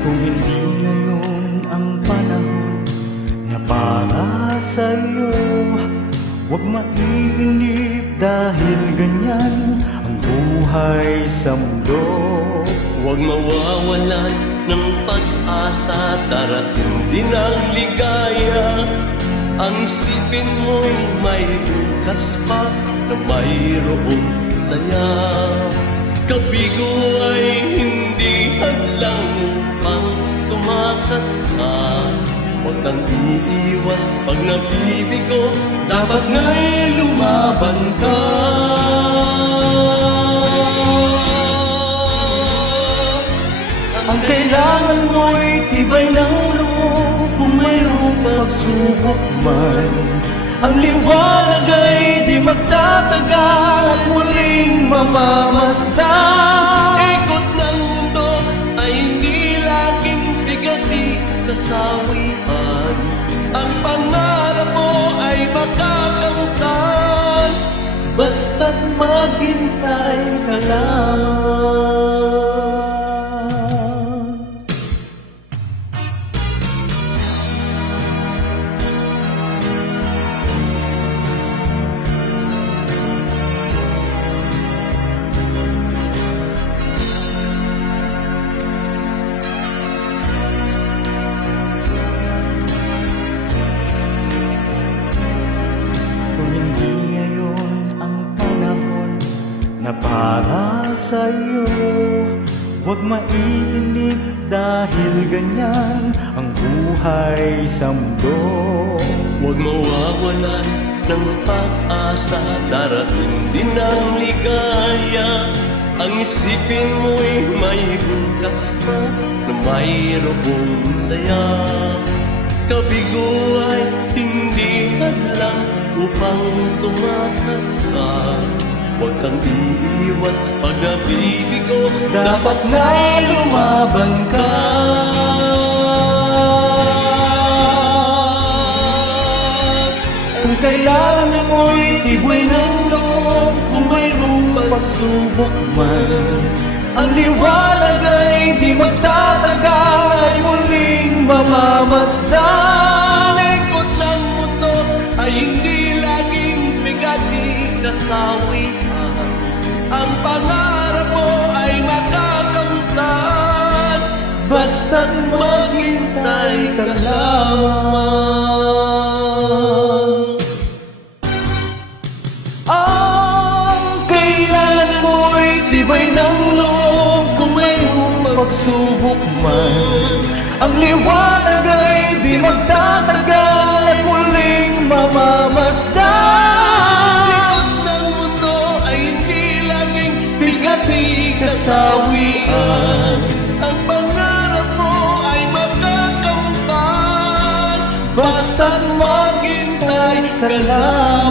Kung hindi ngayon ang panahon na para sa'yo, huwag maiinip dahil ganyan ang buhay sa mundo. Huwag mawawalan ng pag-asa, darating din ang ligaya. Ang isipin mo'y may bukas pa na mayroong saya. Kabigo ay hindi hadlang upang tumakas ka. Huwag kang iiwas pag nabibigo, dapat nga'y lumaban ka. Ang kailangan mo'y tibay ng loob kung mayroong pagsubok man. Ang liwanag ay di magtatagal at muling mamamasdan. Ikot ng mundo ay hindi laging bigati kasawian. Ang pangarap mo ay makakamtan, Basta't maghintay ka lang. Kung hindi ngayon ang panahon na para sa'yo, huwag maiinip dahil ganyan ang buhay sa mundo. huwag mawawalan ng pag-asa, darating din ang ligaya. Ang isipin mo'y may bukas pa na mayroong saya. Kabigo ay hindi hadlang upang tumakas ka. Huwag kang iiwas pag nabibigo, dapat nga'y lumaban ka. Kung kailangan mo'y tibay ng loob, kung mayroong pagsubok man, ang liwanag ay di magtatagal at muling mamamasdan. Ikot ng mundo ay hindi laging bigati kasawian. Ang pangarap mo ay makakamtan, Basta't maghintay ka lamang. Ang kailangan mo'y tibay ng loob kung mayroong pagsubok man. Ang liwanag ay di magtatagal at muling mamamasdan. ikot ng mundo ay hindi laging Bigati kasawian. ang pangarap mo ay makakamtan, Basta't maghintay ka lamang.